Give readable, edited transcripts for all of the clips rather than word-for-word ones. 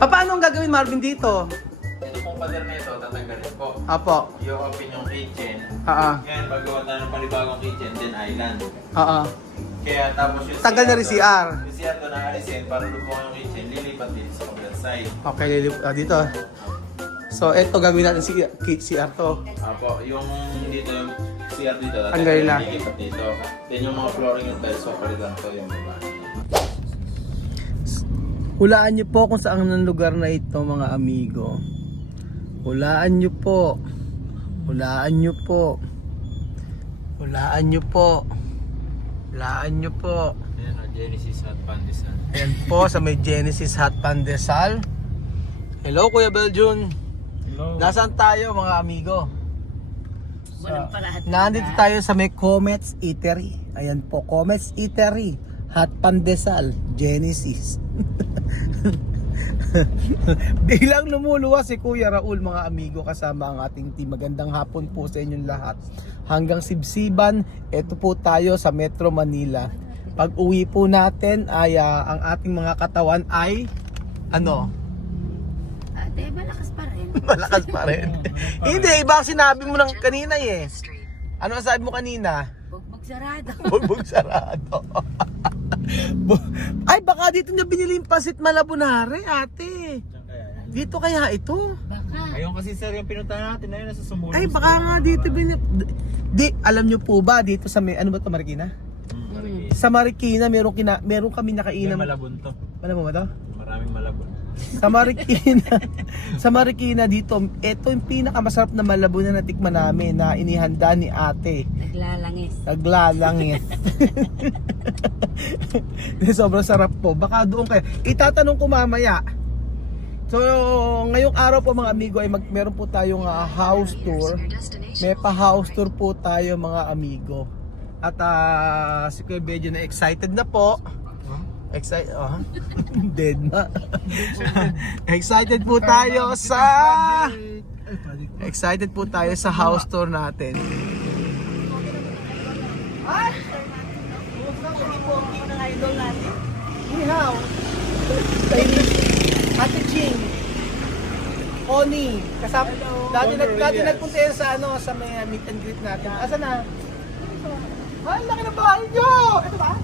Paano ang gagawin, Marvin, dito? Ito pong pader na ito, tatanggalin po. Apo. I-open yung kitchen. Oo. Ngayon, magawa tayo ng panibagong kitchen, then island. Oo. Kaya tapos yung Tanggal na rin CR. Yung CR doon naalisin para lubungan yung kitchen, lilipat dito sa kabilang side. Okay, dito. So, eto gagawin natin si CR to. Apo, yung dito, yung CR dito, Tanggalin na. lilipat dito. Then yung mga flooring and tiles, so palitan to yung baba. Hulaan niyo po kung saan ang lugar na ito, mga amigo. Hulaan niyo po. Hulaan niyo po. Hulaan niyo po. Hulaan niyo po. Ayan o, Genesis Hot Pandesal. Ayan po sa may Genesis Hot Pandesal. Hello, Kuya Beljun. Hello. Nasaan tayo, mga amigo? Walang palahat. Nandito tayo sa may Comets Eatery. Ayan po, Comets Eatery. Hot Pandesal, Genesis. Bilang lumuluwas si Kuya Raul, mga amigo, kasama ang ating team. Magandang hapon po sa inyong lahat. Hanggang Sibsiban, ito po tayo sa Metro Manila. Pag uwi po natin ay ang ating mga katawan ay ano? Ate, malakas pa rin. Malakas pa rin. Hindi, iba ang sinabi mo ng kanina eh. Ano ang sabi mo kanina? Huwag magsarado. Bugbog sarado. Ay, baka dito niya binili yung pasit Malabunare, ate. Dito kaya ito? Baka. Ayun kasi sir, yung pinuntahan natin na yun, nasa Sumulong. Ay, baka nga dito binili. Di, alam niyo po ba dito sa may, ano ba ito, Marikina? Sa Marikina, meron kami nakainan. Malabon to. Alam mo ba ito? Maraming malabon. Sa Marikina, sa Marikina dito, ito yung pinakamasarap na malabon na natikman namin na inihanda ni ate. Naglalangis. Naglalangit. Sobrang sarap po. Baka doon kayo. Itatanong ko mamaya. So, ngayong araw po mga amigo ay meron po tayong house tour. May pa-house tour po tayo mga amigo. At si Kuya Bejo na excited na po. Excited, dead na. Excited po tayo sa house tour natin. Ay! Ihaw. Ate Ching. Oni. Kasama. Dati nagpunta yan sa sa may meet and greet natin. Asa na? Ay, laki ng bahay nyo! Ito ba?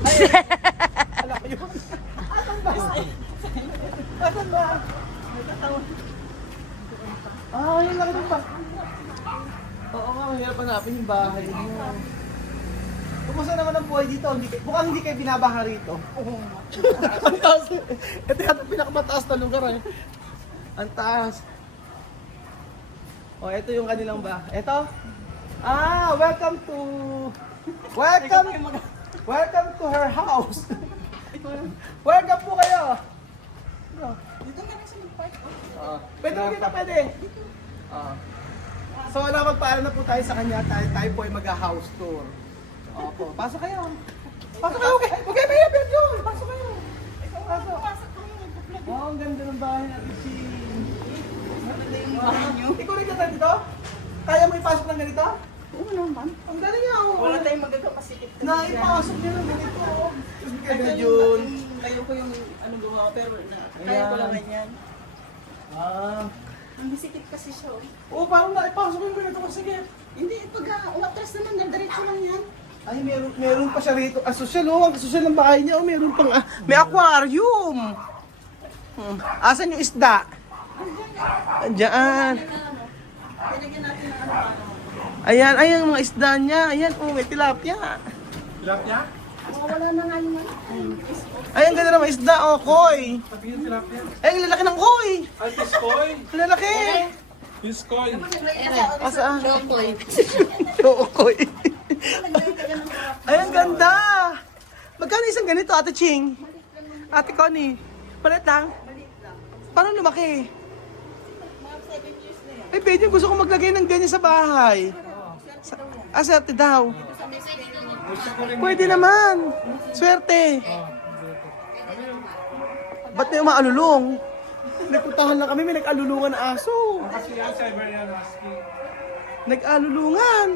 Ay, alam ko yun. Asan ba? Asan ba? Ay, laki ng bahay. Oo nga, mahirap hanapin yung bahay nyo. Kumusta naman ang buhay dito? Mukhang hindi kayo binabaha rito. Ang taas. Ito yata pinakamataas na lugar eh. Ang taas. O, ito yung kanilang bahay. Ito? Welcome to her house. Welcome po kayo. Dito ka na sa mag-park. Pwede. So, magpaalam na po tayo sa kanya. Tayo po ay mag-house tour. Opo, pasok kayo. Huwag kayo mahirap yun. Pasok kayo. Pasok. Oh, ang ganda ng bahay natin, Ching. Ikaw rin ka dito? Kaya mo ipasok ng ganito? Oo naman. Ang galing nga, oh. Wala tayong magkakapasikip. Naipasok niya ng ganito, oh. Kaya yun. Kayo ko yung gawa pero kaya ko lang ganyan. Ang bisikip kasi siya. Oo, parang naipasok yung ganito kasi sige. Hindi, pag umatras naman, diretso lang yan. Ay, meron pa siya rito. Asosyal, oh. Ang asosyal ng bahay niya, oh. Meron pang, may aquarium. Asan yung isda? Andiyan. Pinagyan natin ng Ayan, ayan ang mga isda niya. Ayan, oh, may tilapia. Tilapia? wala na nga naman. Ay, ang ganda ng mga isda, oh, koy. Sabi yung tilapia. Ay, ang lalaki ng koy. Ay, piskoy. Ang lalaki. Piskoy. Asaan? Koy. Ay, ang ganda. Magkano isang ganito, Ate Ching? Ate Connie. Palit lang? Paano lumaki? Ay, pwede. Gusto ko maglagay ng ganyan sa bahay. Swerte daw. Pwede naman. Swerte. Ba't may umaalulong? Nagpuntahan lang kami, may nag-alulungan na aso. Kasi yan, Siberian Husky. Nag-alulungan.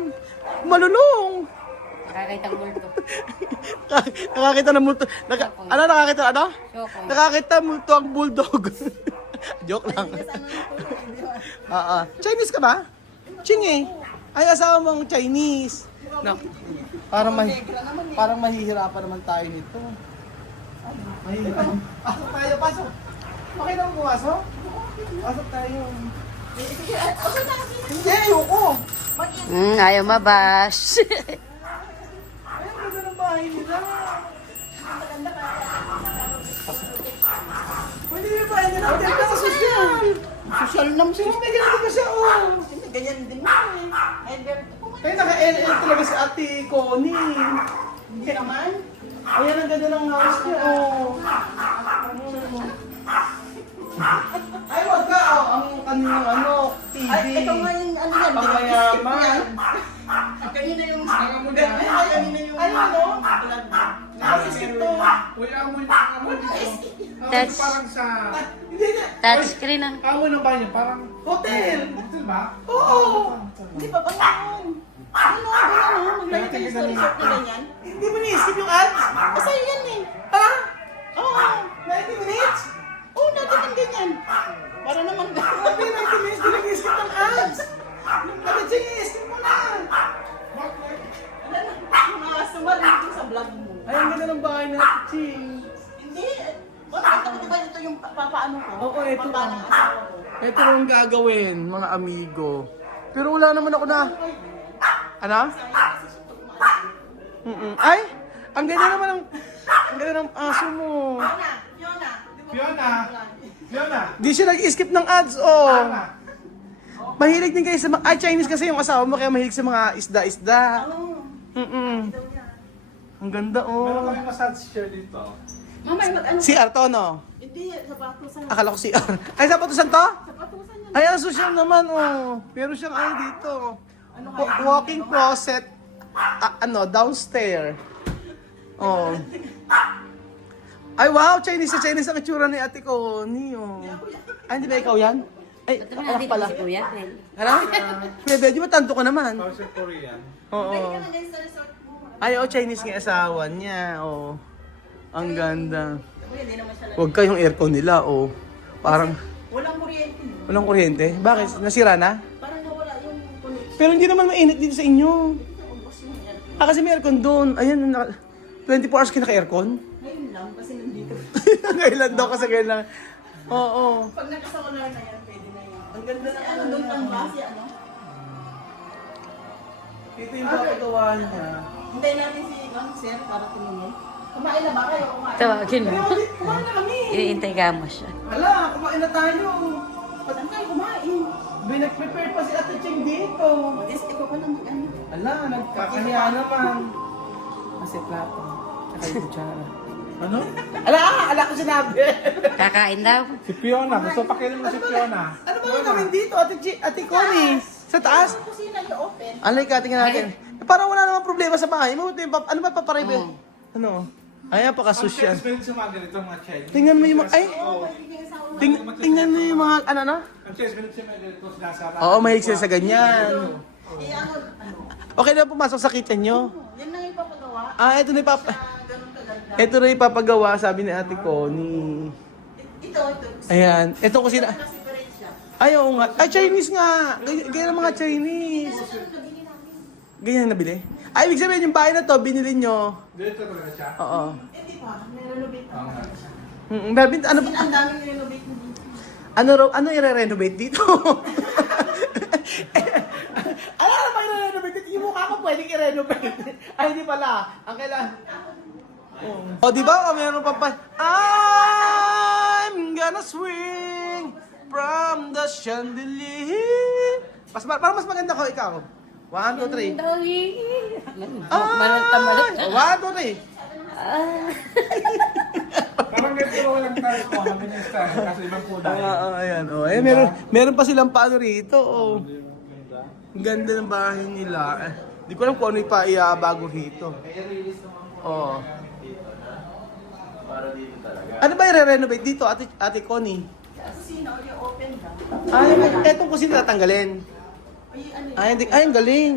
Malulong. Nakakita ng multo. Nakakita ng multo. Ano nakakita? Ano? Soko. Nakakita multo ang bulldog. Joke lang. Chinese ka ba? Ching eh. Ay, asawa mong Chinese. No. Parang mahihirapan naman tayo nito. Mahihirapan. Pasok tayo, pasok. Bakit naman pumasok? Pasok tayo. Hindi, ayoko. Ayaw mabash. Ayun, ganda ng bahay nila. Pwede yung bahay nila. Hotel ka sa social. Social naman siya. May ganito ba siya, oh? Ganyan din mo eh. Ay, Ay, naka-LL talaga si Ate Connie. hindi naman. Ayan, ang ganda ng house niya, oh. Ay, wag ka, oh. Ang kanyang, TV. Ay, ito nga yung ano yan. Pangmayaman. Kanina yung... Kanina yung... Ay, ano? Nakaskip to. Touch. Parang sa... Hindi na. Touchscreen ang... Kawan ng bahay niya, parang... Hotel. Hotel ba? Oo. Hindi pa Panginoon. Ano, ganyan. Maglagay kayo sa resort na ganyan. Hindi mo ni-skip yung ads? Kasi yan eh. Ha? Oo. 90 minutes? Oo, natin ang ganyan. Para naman Sabi, 90 minutes, di nag-skip ng ads. Ano, skip mo na. mga sumarin sa vlog mo. Ay, ang ganda ng bahay na Ching. Hindi. Bakit ito ba ito yung papaano ko? Oo, ito Papaano lang. ang asawa ko? Ito yung gagawin, mga amigo. Pero wala naman ako na... Ano? Ay! Ang ganda naman ng... Ang ganda ng aso mo. Fiona. Fiona! Di siya nag-skip ng ads, oh. Mahilig din kayo sa mga... Ay, Chinese kasi yung asawa mo, kaya mahilig sa mga isda-isda. Ang ganda, Meron oh. kami massage chair dito. Mamay, mag-ano? Si Artono. Hindi, sapatusan. Akala ko si Ar. Ay, sapatusan to? Sapatusan yan. Ay, ang social naman, oh. Pero siyang ano dito. Ano kaya? Walking closet. Downstairs. Oh. Ay, wow! Chinese na Chinese ang itsura ni Ate Connie, oh. Ay, hindi ba ikaw yan? Ay, Ito na anak dito pala. si Kuya. Ano? Kuya, di ba tanto ka naman? Tapos yung Korean. Oo. Ganyan sa resort mo. Ay, oh, Chinese nga asawa niya, oh. Ang ganda. Uy, hindi naman siya Huwag kayong aircon nila, oh. Parang walang kuryente. walang kuryente. Bakit? Nasira na? Parang nawala yung connection. Pero hindi naman mainit dito sa inyo. Ubos yung aircon. Ah, kasi may aircon doon. Ayan, 24 hours ka naka-aircon? Ngayon lang, kasi nandito. Kailan daw kasi kailan. Oo. Pag nakasolar na yan, pwede na yan. Ang ganda Kasi ano doon ang base, ano? Ito yung papagawa niya. Hintayin natin si Sir para tumingin. Kumain na ba kayo? Kumain. Tawagin mo. Kumain na kami. Iniintay ka mo siya. Hala, kumain na tayo. Ba't ang kayo kumain? Nag-prepare pa si Ate Cheng dito. Yes, ikaw pa naman ano. Hala, nagkakahiya naman. Kasi plato. Tsaka yung kutsara. Ano? Ala ko sinabi. Kakain daw. Si Fiona. Gusto pakialam mo si Fiona. Ano ba yung gawin dito, Ate Connie? Sa taas? Ang kusina yung open. Alay ka, tingnan natin. Parang wala namang problema sa bahay mo. Ano ba paparay? Ano? Ay, Ang napaka-social. Chinese yung mga ganito, mga Chinese. Tingnan mo yung mga... Ay! Tingnan mo yung mga... Ano? Ang Chinese minutes yung mga ganito, sinasara. Oo, mahilig sila sa ganyan. Eh ano? Okay na pumasok sa kitchen nyo. Yan na yung papagawa. Ah, ito na Ganun kaganda. ito na ipapagawa, sabi ni Ate Connie. Ito. Ayan. Ito kusina. Naka-separate siya. Ay, oo nga. Ay, Chinese nga. Ganyan ang mga Chinese. Ano siya nabili namin? Ganyan nabili. Ay, ibig sabihin yung bahay na to, binili nyo. Dito talaga siya. Oo. Eh di ba? May renovate Oo nga. Ano, Ang daming renovate na dito. ano i-renovate dito? Ano na ba i-renovate dito? Yung mukha ko pwedeng i-renovate. Ay, hindi pala. Ang kailangan... O, di ba? Meron pa pa... I'm gonna swing from the chandelier. Parang mas maganda ko ikaw. 1, 2, 3. Malat tamalat. 1, 2, 3. Parang ganito lang tayo ko. Habi niya style. Kasi ibang kulay. Ayan. Oh, eh, meron pa silang paano rito. Oh. Ang ganda ng bahay nila. Hindi ko alam kung ano yung paiabago rito. Oh. Para dito talaga. Ano ba i-renovate dito, Ate Connie? Kusina, yung open ka. Etong kusina tatanggalin. Ay, ano Ay, ang galing.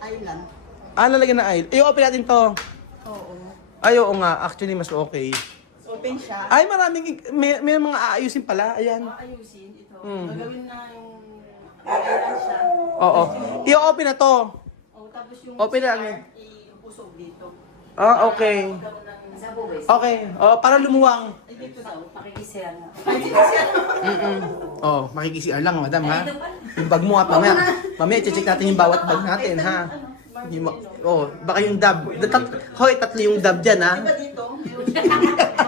Island. lalagyan na aisle. I-open natin to. Oo. Ay, oo nga. Actually, mas okay. Open siya. Ay, maraming, may mga aayusin pala. Ayan. Ayusin ito. Mm. Gagawin na yung kailan siya. Oo. I-open na to. O, tapos yung Open lang eh. iusog dito. Ah, okay. Gagawin ng Sa buwis. Okay. Oh, para lumuwang. ay dito daw. Pakikisira nga. Ay, dito siya. Oh, makikisiar lang, madam, ha? Ay, ito pala. Yung bag mo at mamaya check natin yung bawat bag natin, ha? Yung, oh, baka yung dab. Hoy, tatlo yung dab dyan, ha? Diba dito?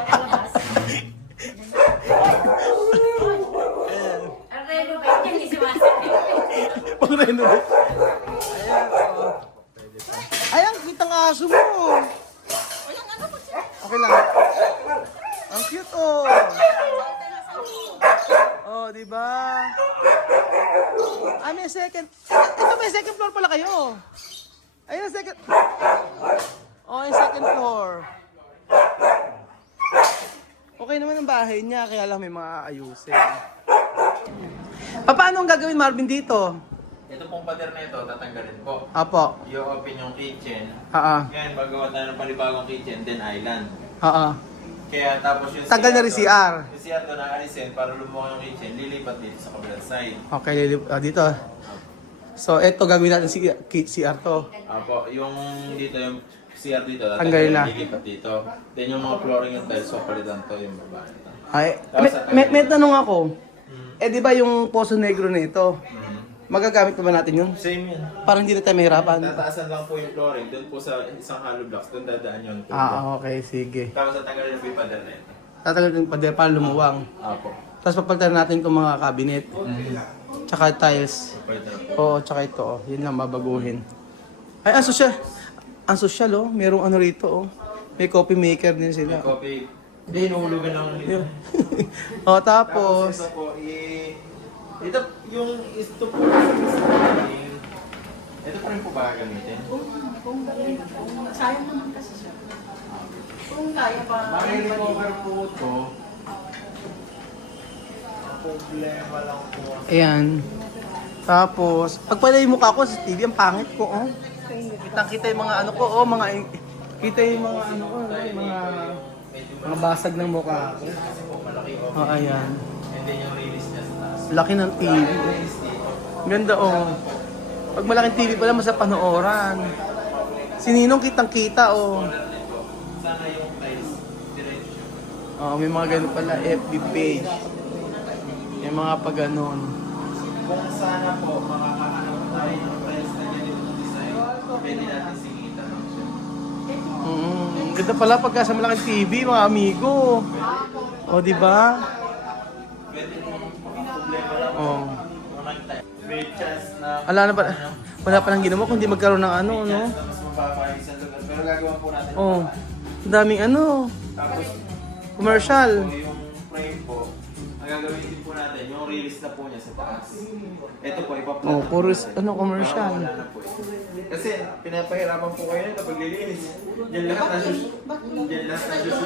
Palabas. Ang renovate niya, hindi sumasabi. Pang renovate. Ayan, oh. Ayan, kita ng aso mo. Okay lang. Ang cute, oh. Oh, di ba? Ah, may second. Ito, may second floor pala kayo. Ayun ang second. Oh, yung second floor. Okay naman ang bahay niya, kaya lang may mga ayusin. Paano ang gagawin, Marvin, dito? Ito pong pader na ito, tatanggalin po. Apo. I-open yung kitchen. Oo. Ngayon, magawa tayo ng panibagong kitchen, then island. Oo. Kaya tapos yung Tanggal na rin doon- CR. Yung CR doon naalisin para lumuha yung kitchen, lilipat dito sa kabilang side. Okay, dito. So, eto gagawin natin si CR to. Apo, yung dito, yung CR dito, Tanggalin na. lilipat dito. Then yung mga flooring yung tiles, so palitan to yung babae. Ay, may tanong ako. Eh, di ba yung Poso Negro na ito? Magagamit pa ba natin yun? Same yan. Parang hindi na tayo mahirapan. Tataasan lang po yung flooring, doon po sa isang hollow blocks, doon dadaan yung tubo. Ah, okay, sige. Tapos tatanggalin yung pader na ito. Tatagal yung pader para lumuwang. Apo. Tapos papalitan natin itong mga cabinet. Tsaka tiles. Palitan. Oo, tsaka ito. Oh. Yun lang, babaguhin. Ay, ang sosyal. Ang sosyal, oh. Merong ano rito, oh. May coffee maker din sila. May coffee. Hindi, inuulugan lang nito. Oh, Tapos tapos. ito po, ito po, ito pa rin po ba gagamitin? Kung sayang naman kasi siya. Kung kaya pa. Maki-recover po ito. Ang problema lang po. Ayan. Tapos, pagpalay yung mukha ko sa TV, ang pangit ko, oh. Kitang-kita yung mga ano ko, oh, kita yung mga ano ko, yung mga basag ng mukha ko. Oh, ayan. And then yung release niya sa taas. Laki ng TV. Ganda, oh. Pag malaking TV pala, mas sa panooran. Sininong kitang-kita, oh. Sana yung tiles, diretso. Oh, may mga ganun pala, FB page. May mga pa ganun. Kung sana po, makakahanap tayo ng tiles na ganito design, pwede natin singita lang siya. Ganda pala pagka sa malaking TV, mga amigo. O, di ba? Pwede yung problema lang. Oh. Kung nag-time, may chance na Wala pa nang ginawa kundi magkaroon ng ano, no? chance na mas mababa yung isang lugar. Pero gagawa po natin. Oh. Ang daming ano, Tapos, commercial. po, yung frame po, ang gagawin din po natin, yung release na po niya sa taas. Ito po, ipa-plot. Oh, puro commercial. Wala na po eh. Kasi pinapahirapan po kayo na pag lilinis. Diyan lahat na susut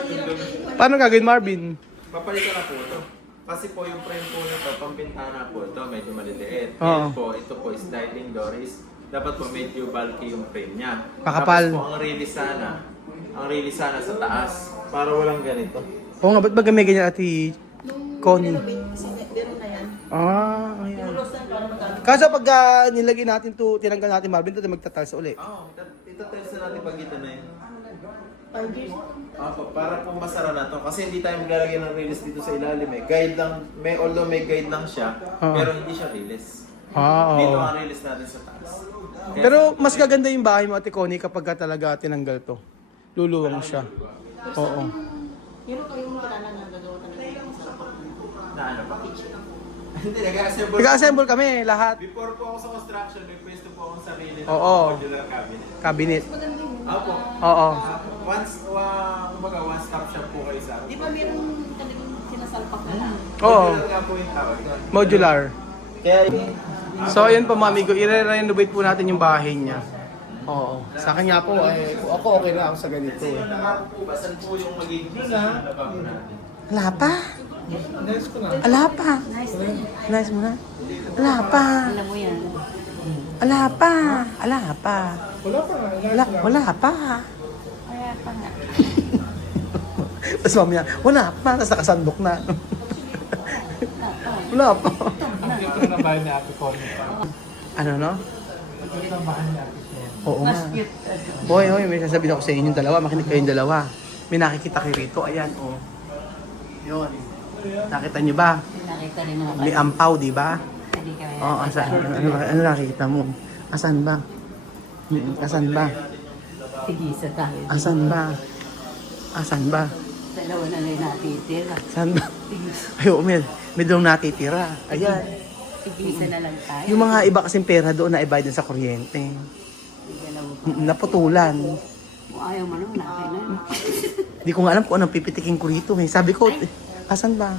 yung doon. Paano gagawin, Marvin? Papalitan na po ito. Kasi po yung frame po nito, pampintana po ito, medyo maliliit. Oo. Ngayon po, ito po is sliding doors. Dapat po medyo bulky yung frame niya. Makapal. Tapos po ang release sana sa taas. Para walang ganito. Oo nga, ba't ba may ganyan ati Connie? Kasi meron na yan. Ah, ayan. Close na para magamit. Kaso pag nilagay natin to, tinanggal natin Marvin, ito magtatalsa uli. Oo, ito test na natin pag ito na yun. 5 years. Para po masara na to. Kasi hindi tayo maglalagay ng release dito sa ilalim eh. Guide lang, although may guide lang siya, pero hindi siya release. Ah, Dito oo. ang release natin sa taas. Kaya- Pero mas gaganda yung bahay mo, Ate Connie, kapag talaga tinanggal to. Luluwang siya. Oo. Pero kayong kilala na gagawa talaga ng masarap. Na ano pa? Hindi, nag-assemble. Nag-assemble kami, lahat. Before po ako sa construction, may pwesto po akong sarili na Oo. modular cabinet. Cabinet. Opo. Oo. Kumbaga, one-stop shop po kayo sa akin. Di ba meron talagang sinasalpak na lang? Oo. Modular nga po yung tawag doon. Modular. Kaya, So, ayun po, mga amigo, i-renovate po natin yung bahay niya. Oo. Sa kanya po, ako okay na ako sa ganito. basan po yung magiging lababo natin. Wala pa. Wala pa. Nice mo na. Wala pa. Alam mo yan. Wala pa. Wala pa. Wala pa. Kaya pa nga. Tapos mamaya, wala pa. Tapos nakasandok na. Wala pa. Ito na bahay ni Ate Connie pa. Ano no? Ito na bahay ni Ate Connie. Oo nga. Mas cute. Hoy, may sasabihin ako sa inyong dalawa. Makinig kayong dalawa. May nakikita kayo rito. Ayan, oh. Yun. Nakita niyo ba? Nakita rin naman. May ampaw, di ba? Hindi kami. Oo, asan? Ano nakikita mo? Asan ba? Asan ba? Tigisa tayo. Asan ba? Asan ba? Dalawa na lang natitira. Asan ba? Ay, oo, may doon natitira. Ayan. Tigisa na lang tayo. Yung mga iba kasing pera doon na ibayad sa kuryente. Dalawa pa. Naputulan. Kung ayaw mo naman, akin na. Hindi ko nga alam kung anong pipitikin ko rito. Eh. Sabi ko, asan ba?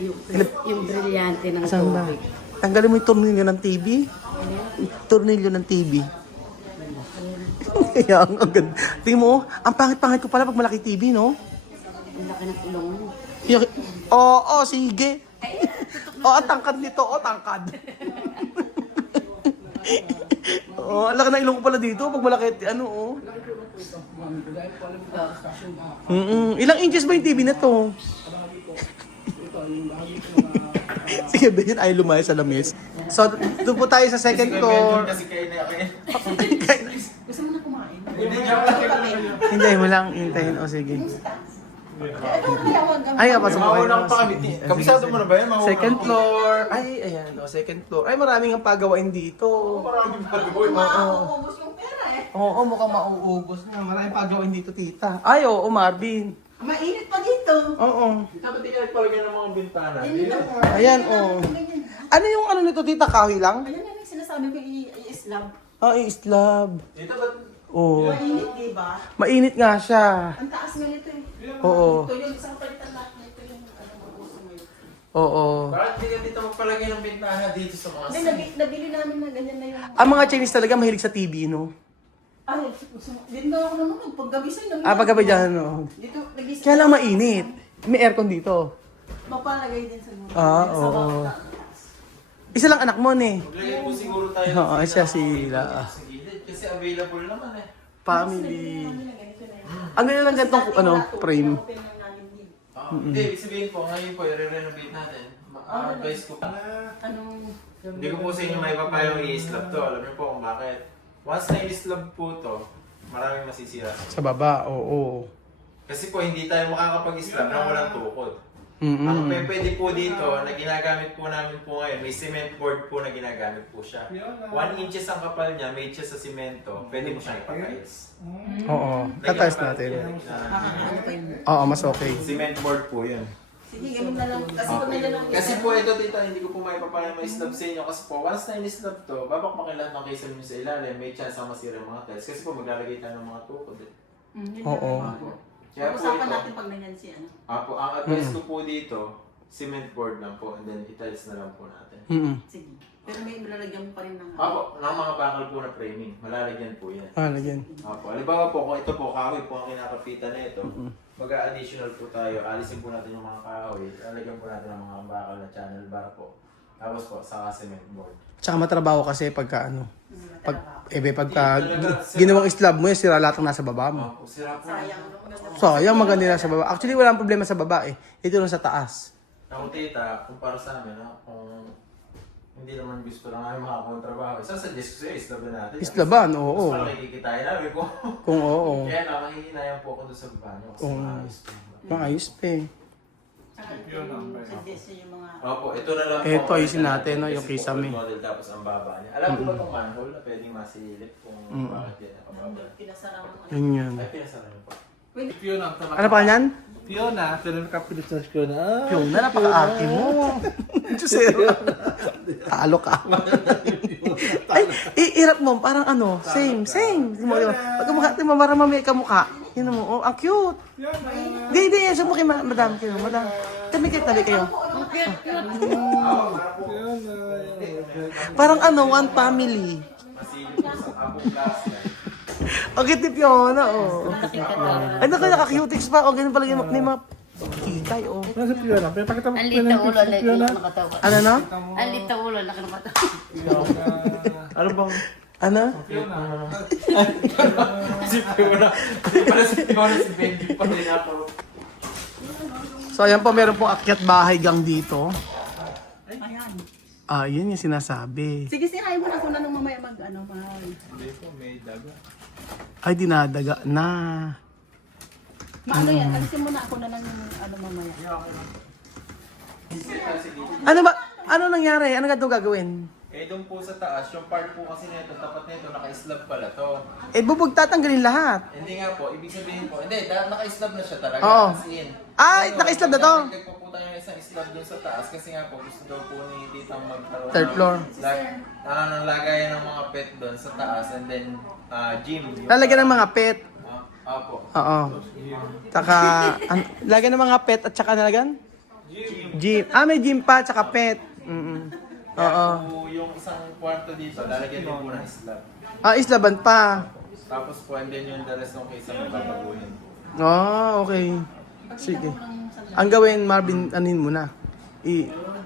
Yung brilyante ng Asan ba? tubig. Tanggalin mo yung tornilyo ng TV. Tornilyo ng TV. Kaya ang ganda. Tingnan mo, ang pangit-pangit ko pala pag malaki TV, no? Ang laki ng tulong mo. Oo, sige. Oo, tangkad nito. Oo, tangkad. Oo, ang laki ng ilong ko pala dito pag malaki, ano, oh. Ilang inches ba yung TV na to? Sige, Ben, ay lumayo sa lamis. So, doon po tayo sa second floor. Kasi kayo na kayo. Gusto mo na kumain? Hindi joke lang. Hintayin mo lang, hintayin. O, sige. Tawag Ay, kapasok mo kayo. Mauna ka pa kami. Kabisado mo na ba yan? Mauna Second ka. floor. Ay, ayan. O, second floor. Ay, maraming ang pagawain dito. Maraming pagawin. Mauubos yung pera eh. Oo, mukhang mauubos na. Maraming pagawain dito, tita. Ay, oo, Marvin. Mainit pa dito. Oo. Dapat di ka nagpalagyan ng mga bintana. Ayan, oo. Ano yung ano nito, tita? Kahoy lang? Ayan na yung sinasabi ko i-islam. Ah, slab. Dito ba't Oo. Mainit, di ba? Mainit nga siya. Ang taas nga nito eh. Oo. Ito yung isang palitan lahat nito yung ano mauuso ngayon. Oo. bakit di ka dito magpalagay ng bintana dito sa mga Hindi, nabili namin na ganyan na yung... Ang mga Chinese talaga mahilig sa TV, no? Ay, din daw ako nanonood. Paggabi sa'yo, Ah, paggabi dyan, no? Dito, nagising. Kaya lang mainit. May aircon dito. Mapalagay din sa mga. Ah, oo. Isa lang anak mo, ne? Maglagay po siguro tayo. Oo, siya sila. Sa gilid. Kasi available naman eh. Family. Ang ganda lang ganitong ano, frame. Hindi, ibig sabihin po, ngayon po, i-renovate natin. Advice ko po. Anong... Hindi ko po sa inyo may papayang i-slab to. Alam niyo po kung bakit. Once na i-slab po to, maraming masisira. Sa baba, oo. Kasi po, hindi tayo makakapag-slab na walang tukod. Mm-mm. Ang pwede po dito, na ginagamit po namin po ngayon, may cement board po na ginagamit po siya. 1 inches ang kapal niya, made siya sa simento, pwede mo siyang ipag-tiles. Oo. Tatiles natin. Ano pa yun? Oo, mas okay. Cement board po yun. Sige, ganun na lang. Kasi pag nilalang... Kasi po ito tita, hindi ko po may papayang may slab sa inyo kasi po once na in-slab to, babakmakin lahat ng case nyo sa ilalim, may chance na masira yung mga tiles. Kasi po maglalagay tayo ng mga tukod eh. Oo. Kaya po Pag-usapan ito, natin pag nanyan si ano. Apo, ang advice ko po dito, cement board lang po and then i-tiles na lang po natin. Mm-mm. Sige. Pero may malalagyan mo pa rin ng... Apo, ng mga bakal po na framing, malalagyan po yan. Ah, lagyan. Apo, halimbawa po, kung ito po, kahoy po ang kinakapitan na ito, mag-a-additional po tayo, alisin po natin yung mga kahoy, lalagyan po natin ng mga bakal na channel bar po. Tapos po, saka cement board. Tsaka matrabaho kasi pagka ano. Pagka ginawang slab mo, sira lahat ng nasa baba mo. Apo, sira po. Sayang. Sayang maganda nila sa baba. Actually, wala problema sa baba eh. Ito lang sa taas. Ako tita, kung para sa amin, kung hindi naman gusto lang namin makakontrabaho, isasuggest ko sa'yo, islaban natin. Islaban, oo. Mas malaki kikitain namin ko. Kung oo. Kaya na, mahihinayan po ako doon sa banyo kasi Kung- maayos po. Maayos pa eh. Tsaka ito yung suggestion yung mga... Opo, ito na lang po. Ito, ayusin natin, no, yung Kasi po, kisame. old model, tapos ang baba niya. Alam ko ba itong manhole na pwedeng masilip kung bakit yan nakababa? Pinasara mo. Yun yun. Ay, pinasara niyo po. Fiona ang tama. Ano pa yan? Fiona, pero nakapilit sa Fiona. Yung na, napaka-arte mo. Diyosero. Talo ka. Ay, irap mo, parang ano, same. Pag kumukha, marang mamaya ka mukha. Yun mo, oh, ang cute. Di, sa mukha, madam kayo, madam. Tabi kayo. Parang ano, one family. Masilip po sa abong glass yan. Ang kitip yun, oh. Ay, naka-cutics pa. O, ganun pala yung may mga kitay, oh. Nasa Fiona, pero pakita mo Ang Fiona lita yung ulo, picture laki Fiona. ng katawan. Ano, no? Ang lita ulo, laki ng katawan. Fiona. Ano bang... Ano? Fiona. Si Fiona. Hindi pala si Fiona, si Benji pa rin ako. So ayan po, meron pong akyat bahay gang dito. Ayan. Ah, yun yung sinasabi. Sige, sirahin mo na ako na nung mamaya mahal. Hindi po, may daga. Ay, dinadaga na. Maano yan, alisin mo na ako na lang yung mamaya. Ano ba? Ano nangyari? Ano ganito gagawin? Eh, doon po sa taas, yung part po kasi nito, tapat nito, naka-slab pala to. Eh, bubog tatanggalin lahat. Hindi nga po, ibig sabihin po, hindi, naka-slab na siya talaga. Oo. As in. Ah, Pero, naka-slab na to? Nagdagdag po tayo ng isang slab doon sa taas kasi nga po, gusto daw po ni Titang magkaroon Third floor. ng lagayan ng mga pet doon sa taas and then gym. Yung, Lalagyan ng mga pet. Apo. Oo. Tsaka, lagyan ng mga pet at tsaka nalagan? Gym. Ah, may gym pa, tsaka pet. Oo. Po, yung isang kwarto dito, lalagyan din po ng slab. Ah, islaban pa. Tapos po, and then yung the rest ng kaysa magbabaguhin po. Oh, okay. Sige. Ang gawin, Marvin, anin mo na.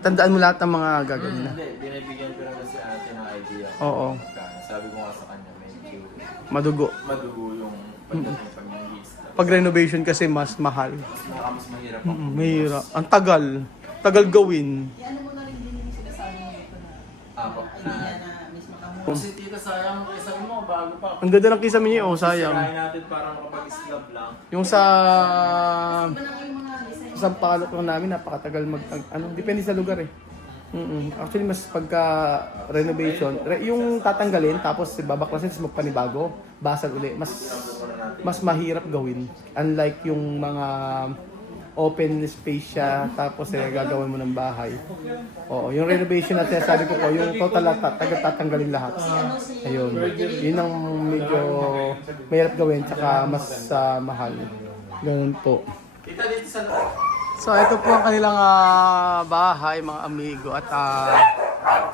Tandaan mo lahat ng mga gagawin na. Hindi, binibigyan ko naman si ate ng idea. Oo. Magkano. Sabi ko nga sa kanya, medyo Madugo. madugo yung pagdating pag nag-slab. Pag renovation kasi mas mahal. Mas mahirap po. Mahirap. Ang tagal. Tagal gawin. Ano mo na rin din yung sinasabi mo ito na Apo. idea na Miss Makamura. Kasi tita, sayang, sabi mo, bago pa. Ang ganda ng kisame niyo, oh, sayang. Sirahin natin para makapag-slab lang. Yung sa Iba na nga yung mga design. Sampalok lang namin, napakatagal depende sa lugar eh. Actually, mas pagka renovation, yung tatanggalin, tapos babaklasin, tapos magpanibago, basal uli, mas mahirap gawin. Unlike yung mga open space siya, tapos gagawin mo ng bahay. Oo, yung renovation natin, sabi ko po, yung total tatanggalin lahat. Ayun, yun ang medyo mahirap gawin, tsaka mas mahal. Ganun po. Tita, dito sa loob. So ito po ang kanilang bahay, mga amigo, at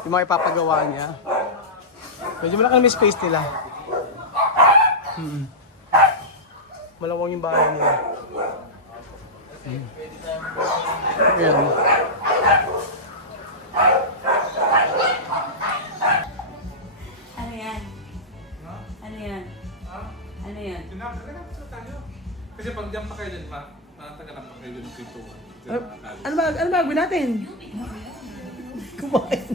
yung mga ipapagawa niya. Medyo malaki na may space nila. Malawang yung bahay nila. Ayan. Ano yan? Ano yan? Ano yan? Tinapos sa tayo. Kasi pag diyan pa kayo dun, taga pa kayo dun yung pintuan. Ano ba gagawin natin? Kumain.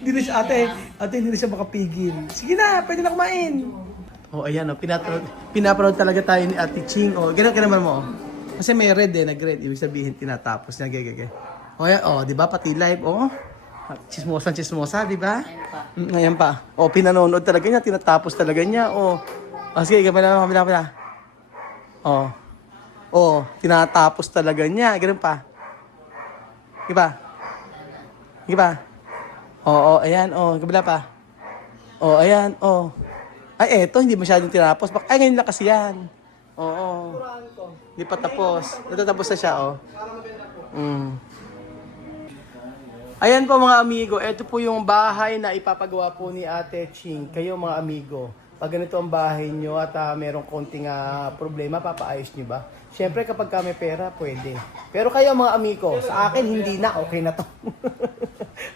Hindi na siya, ate, hindi na siya makapigil. Sige na, pwede na kumain. Oh, ayan, pinapanood talaga tayo ni Ate Ching. Oh, ganun ka naman mo. Oh. Kasi may red nag-red. Ibig sabihin, tinatapos niya, gagagay. Oh, ayan, oh, di ba? Pati live, oh. Chismosa, di ba? Ngayon pa. Oh, pinanonood talaga niya, tinatapos talaga niya. Oh, sige, kabila. Oh, tinatapos talaga niya. Ganun pa. Di ba? Oo, ayan, kabila pa. Ayan, Ay, eto, hindi masyadong tinapos. Ay, ngayon lang kasi yan. Oo. Hindi pa tapos. Natatapos na siya, Ayan po mga amigo, ito po yung bahay na ipapagawa po ni Ate Ching. Kayo mga amigo, pag ganito ang bahay nyo at merong konting problema, papaayos nyo ba? Siyempre kapag may pera, pwede. Pero kayo mga amigo, sa akin hindi na, okay na to.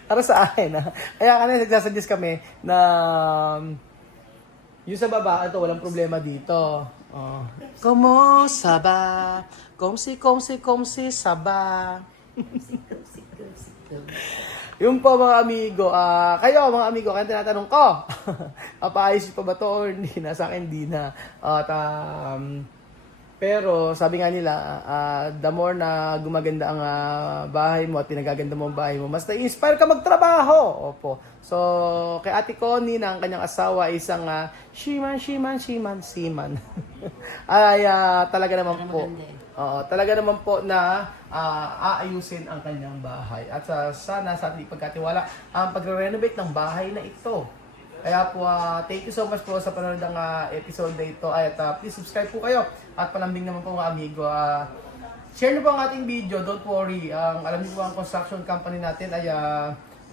Para sa akin, Kaya kanina nagsasuggest kami na yung sa baba, ito, walang problema dito. Kumusta ba? Kumsi saba. Yung po mga amigo, kayo mga amigo, kaya tinatanong ko, papaayos pa ba to or hindi na? Sa akin, hindi na. At, pero sabi nga nila, the more na gumaganda ang bahay mo at pinagaganda mo ang bahay mo, mas na-inspire ka magtrabaho. Opo. So, kay Ate Connie na ang kanyang asawa isang Shiman. Ay, talaga naman po. Talaga naman po na aayusin ang kanyang bahay. At sana sa ating pagkatiwala ang pagre-renovate ng bahay na ito. Kaya po, thank you so much po sa panonood ng episode na ito. At please subscribe po kayo. At palambing naman po mga amigo. Share nyo po ang ating video, don't worry. Alam niyo po ang construction company natin ay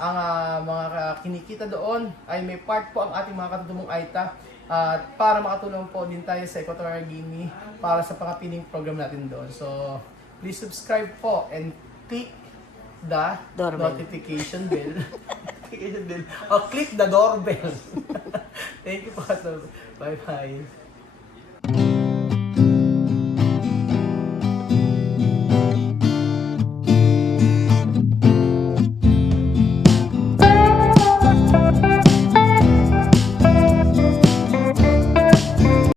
ang mga kinikita doon ay may part po ang ating mga katutubong Aita. Para makatulong po din tayo sa Equatorial Guinea para sa pangapiling program natin doon. So, please subscribe po and click the Doorbell. notification bell notification bell. O, click the doorbell. Thank you po. Bye-bye.